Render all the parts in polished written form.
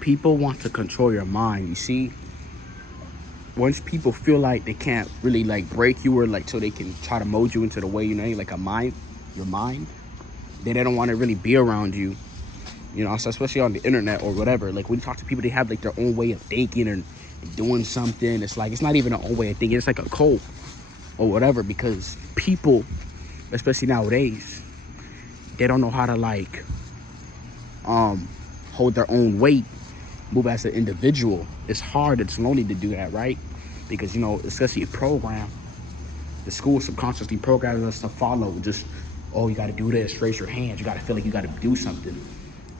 People want to control your mind. You see, once people feel like they can't really like break you or like so they can try to mold you into the way you know, like your mind, then they don't want to really be around you. You know, so especially on the internet or whatever. Like when you talk to people, they have like their own way of thinking and doing something. It's like it's not even their own way of thinking. It's like a cult or whatever, because people, especially nowadays, they don't know how to like hold their own weight, move as an individual. It's hard, it's lonely to do that, right? Because, you know, especially a program, the school subconsciously programs us to follow just, oh, you got to do this, raise your hands, you got to feel like you got to do something.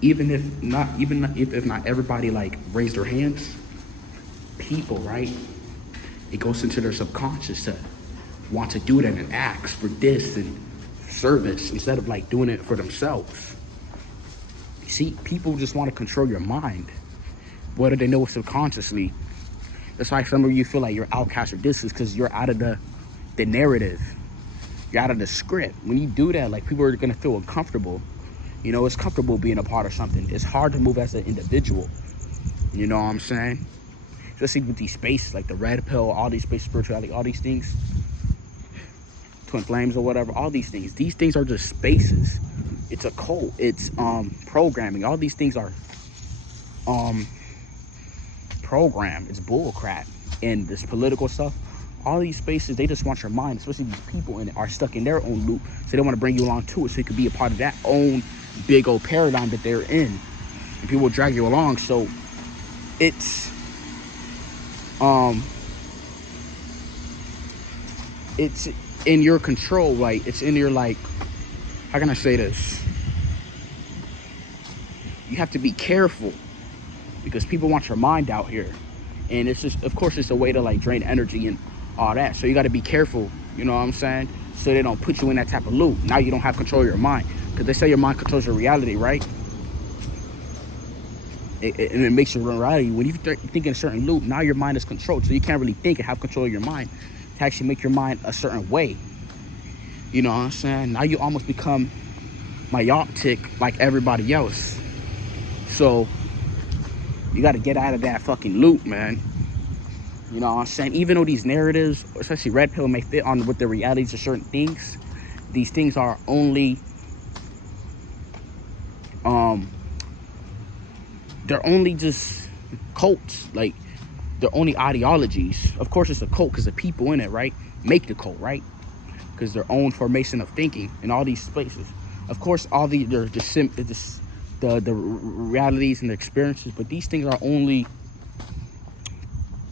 Even if not everybody like raise their hands, people, right, it goes into their subconscious to want to do that and ask for this and service instead of like doing it for themselves. You see, people just want to control your mind, whether they know it subconsciously. That's why some of you feel like you're outcast or this is because you're out of the narrative. You're out of the script. When you do that, like, people are gonna feel uncomfortable. You know, it's comfortable being a part of something. It's hard to move as an individual. You know what I'm saying? Especially with these spaces, like the red pill, all these space spirituality, all these things, twin flames or whatever, all these things. These things are just spaces. It's a cult. It's programming. All these things are program. It's bull crap. And this political stuff, all these spaces, they just want your mind, especially these people in it, are stuck in their own loop. So they want to bring you along to it so you could be a part of that own big old paradigm that they're in. And people will drag you along. So it's in your control, right? It's in your, like, how can I say this? You have to be careful because people want your mind out here. And it's just, of course, it's a way to like drain energy and all that. So you got to be careful, you know what I'm saying? So they don't put you in that type of loop. Now you don't have control of your mind, because they say your mind controls your reality, right? And it makes your reality. When you think in a certain loop, now your mind is controlled. So you can't really think and have control of your mind to actually make your mind a certain way. You know what I'm saying? Now you almost become myopic like everybody else. So you got to get out of that fucking loop, man. You know what I'm saying? Even though these narratives, especially red pill, may fit on with the realities of certain things, these things are only they're only just cults. Like, they're only ideologies. Of course it's a cult because the people in it, right, make the cult, right? Because their own formation of thinking in all these places. Of course, all the realities and the experiences, but these things are only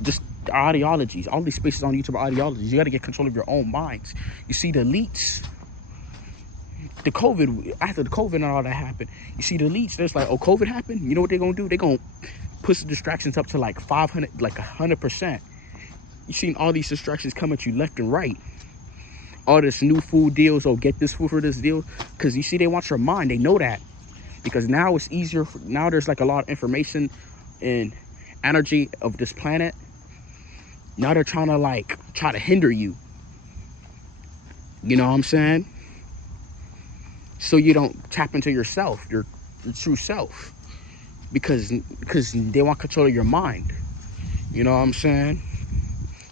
just ideologies. All these spaces on YouTube are ideologies. You got to get control of your own minds. You see, the elites, after the COVID and all that happened, you see the elites, there's like, oh, COVID happened, you know what they're gonna do? They're gonna push the distractions up to like 500, like 100%. You've seen all these distractions come at you left and right. All this new food deals, oh, get this food for this deal, because you see, they want your mind. They know that, because now it's easier. Now there's like a lot of information and energy of this planet. Now they're trying to hinder you. You know what I'm saying? So you don't tap into yourself, your true self, because they want control of your mind. You know what I'm saying?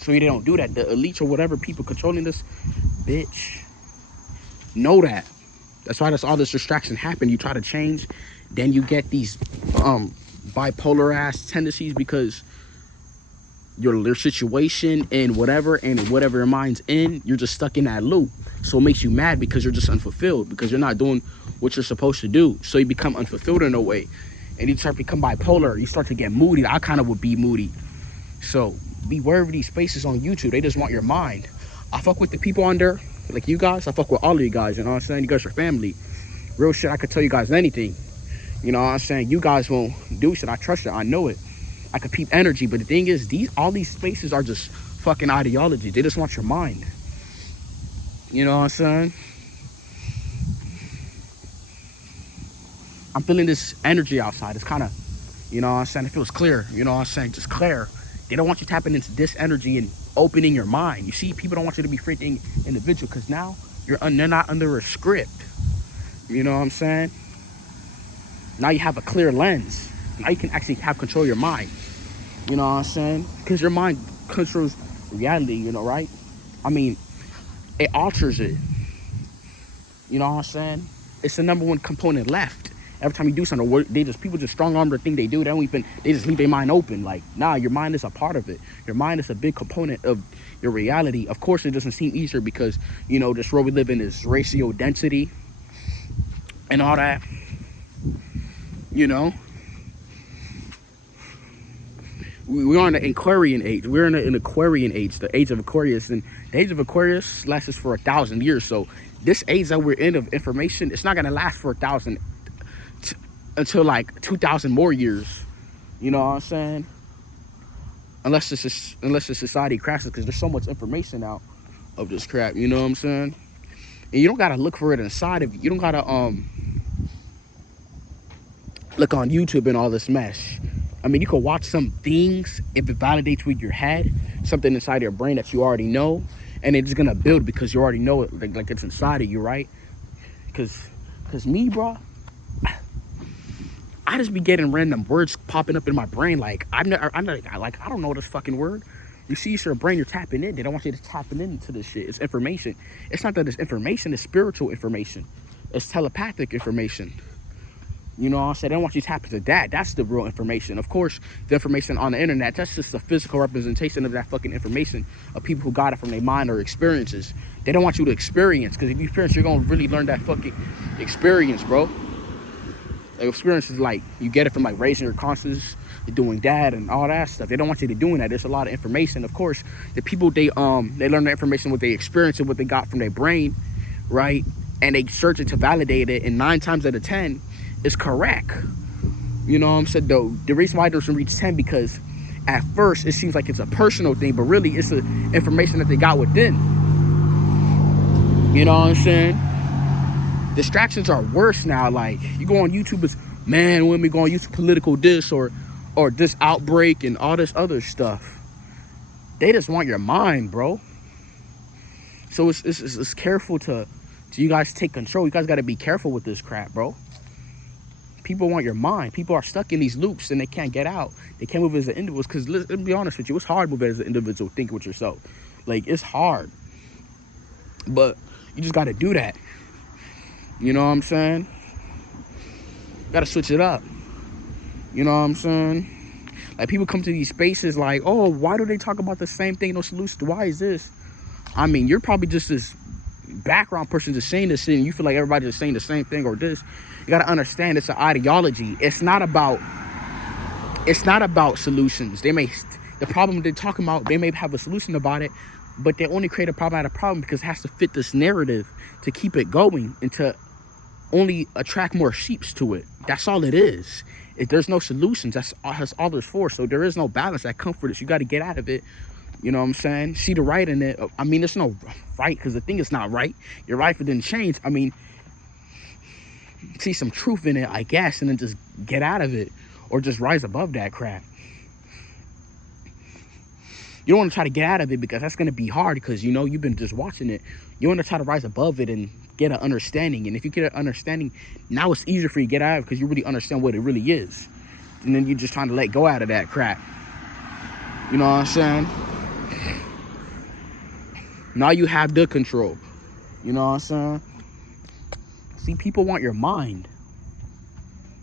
So they don't do that. The elites or whatever people controlling this bitch know that. That's why all this distraction happen. You try to change, then you get these bipolar ass tendencies because your situation and whatever your mind's in, you're just stuck in that loop. So it makes you mad because you're just unfulfilled, because you're not doing what you're supposed to do. So you become unfulfilled in a way, and you start to become bipolar. You start to get moody. I kind of would be moody. So beware of these spaces on YouTube. They just want your mind. I fuck with the people on there, like you guys. I fuck with all of you guys, you know what I'm saying? You guys are family. Real shit, I could tell you guys anything. You know what I'm saying? You guys won't do shit. I trust it. I know it. I could peep energy. But the thing is, all these spaces are just fucking ideology. They just want your mind. You know what I'm saying? I'm feeling this energy outside. It's kind of, you know what I'm saying? It feels clear. You know what I'm saying? Just clear. They don't want you tapping into this energy and opening your mind. You see, people don't want you to be freaking individual, because now they're not under a script. You know what I'm saying? Now you have a clear lens. Now you can actually have control of your mind. You know what I'm saying? Because your mind controls reality, you know, right? I mean, it alters it. You know what I'm saying? It's the number one component left. Every time you do something, people just strong arm the thing they do. They just leave their mind open. Like, nah, your mind is a part of it. Your mind is a big component of your reality. Of course, it doesn't seem easier because, you know, this world we live in is ratio density and all that. You know, we're on the Aquarian age. We're in an Aquarian age, the age of Aquarius, and the age of Aquarius lasts for 1,000 years. So this age that we're in of information, it's not gonna last for 1,000 until like 2,000 more years. You know what I'm saying? Unless the society crashes, because there's so much information out of this crap. You know what I'm saying? And you don't gotta look for it inside of you. You don't gotta look on YouTube and all this mess. I mean, you can watch some things if it validates with your head, something inside your brain that you already know, and it's gonna build because you already know it, like it's inside of you, right? Because me, bro, I just be getting random words popping up in my brain. Like I don't know this fucking word. You see, it's your brain, you're tapping in. They don't want you to tapping into this shit. It's information. It's not that it's information, it's spiritual information. It's telepathic information. You know what I'm saying? They don't want you to tap into that. That's the real information. Of course, the information on the internet, that's just a physical representation of that fucking information of people who got it from their mind or experiences. They don't want you to experience, because if you experience, you're going to really learn that fucking experience, bro. Like, experience is like, you get it from like raising your consciousness, doing that and all that stuff. They don't want you to doing that. There's a lot of information. Of course, the people, they learn the information, what they experience and what they got from their brain, right? And they search it to validate it, and 9 times out of 10, is correct. You know what I'm saying? Though the reason why it doesn't reach 10, because at first it seems like it's a personal thing, but really it's the information that they got within. You know what I'm saying? Distractions are worse now. Like, you go on YouTube, it's man, when we go on YouTube, political this or this outbreak and all this other stuff. They just want your mind, bro. So it's careful to you guys take control. You guys got to be careful with this crap, bro. People want your mind. People are stuck in these loops and they can't get out. They can't move as an individual. Because let's be honest with you, it's hard to move as an individual, think with yourself. Like, it's hard. But you just got to do that. You know what I'm saying? Got to switch it up. You know what I'm saying? Like, people come to these spaces like, oh, why do they talk about the same thing? No solution. Why is this? I mean, you're probably just this background person just saying this thing. You feel like everybody's just saying the same thing or this. You got to understand, it's an ideology. It's not about solutions. The problem they're talking about, they may have a solution about it, but they only create a problem out of problem because it has to fit this narrative to keep it going and to only attract more sheeps to it. That's all it is. If there's no solutions, that's all there's for. So there is no balance. That comfort is, you got to get out of it. You know what I'm saying? See the right in it. I mean, there's no right, because the thing is not right. Your life didn't change. I mean, see some truth in it, I guess, and then just get out of it, or just rise above that crap. You don't want to try to get out of it, because that's going to be hard, because, you know, you've been just watching it. You want to try to rise above it and get an understanding. And if you get an understanding, now it's easier for you to get out of it, because you really understand what it really is. And then you're just trying to let go out of that crap. You know what I'm saying? Now you have the control. You know what I'm saying? See, people want your mind.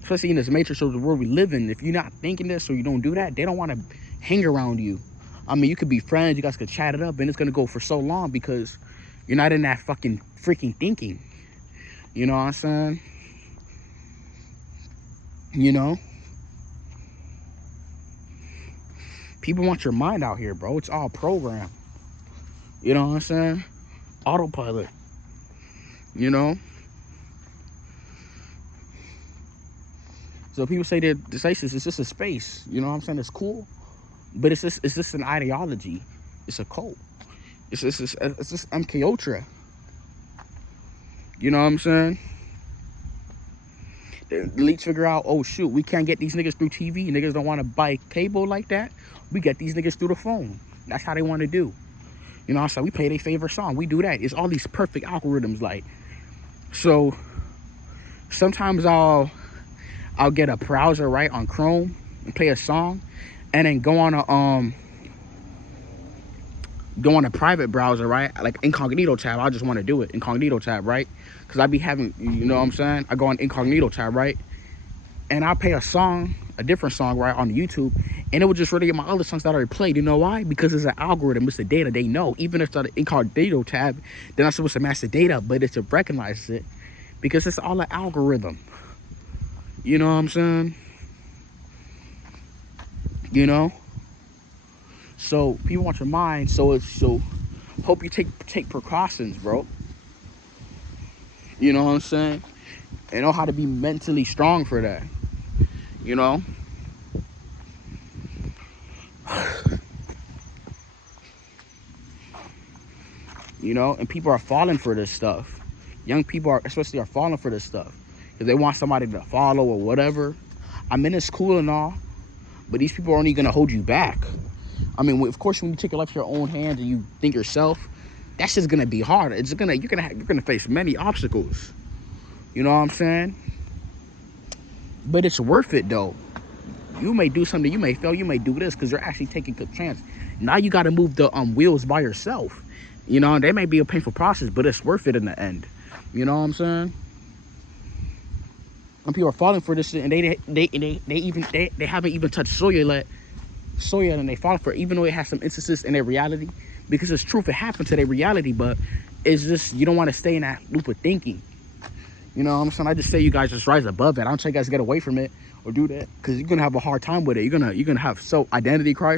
Especially in this matrix of the world we live in. If you're not thinking this or you don't do that, they don't want to hang around you. I mean, you could be friends, you guys could chat it up, and it's going to go for so long because you're not in that fucking freaking thinking. You know what I'm saying? You know? People want your mind out here, bro. It's all programmed. You know what I'm saying? Autopilot. You know? So people say that the space is just a space. You know what I'm saying? It's cool. But it's just an ideology. It's a cult. It's just MK Ultra. You know what I'm saying? The elites figure out, oh shoot, we can't get these niggas through TV. Niggas don't want to buy cable like that. We get these niggas through the phone. That's how they want to do. You know what I'm saying? We play their favorite song. We do that. It's all these perfect algorithms, like. So sometimes I'll I'll get a browser, right, on Chrome and play a song, and then go on a private browser, right, like incognito tab. I just want to do it incognito tab, right, because I be having, you know what I'm saying, I go on incognito tab, right, and I'll play a different song, right, on YouTube, and it will just really get my other songs that I already played. You know why? Because it's an algorithm, it's the data. They know, even if it's the incognito tab, they're not supposed to match the data, but it's to recognize it, because it's all an algorithm. You know what I'm saying? You know? So people want your mind, so hope you take precautions, bro. You know what I'm saying? And know how to be mentally strong for that. You know? You know, and people are falling for this stuff. Young people especially are falling for this stuff. If they want somebody to follow or whatever. I mean, it's cool and all, but these people are only gonna hold you back. I mean, of course, when you take your life in your own hands and you think yourself, that's just gonna be hard. You're gonna face many obstacles. You know what I'm saying? But it's worth it though. You may do something, you may fail, you may do this, because you're actually taking a chance. Now you got to move the wheels by yourself. You know, they may be a painful process, but it's worth it in the end. You know what I'm saying? And people are falling for this shit, and they haven't even touched soil yet, and they fall for it, even though it has some instances in their reality, because it's truth, it happened to their reality, but it's just, you don't want to stay in that loop of thinking. You know what I'm saying? I just say you guys just rise above it. I don't tell you guys to get away from it or do that, because you're gonna have a hard time with it. You're gonna have self identity crisis.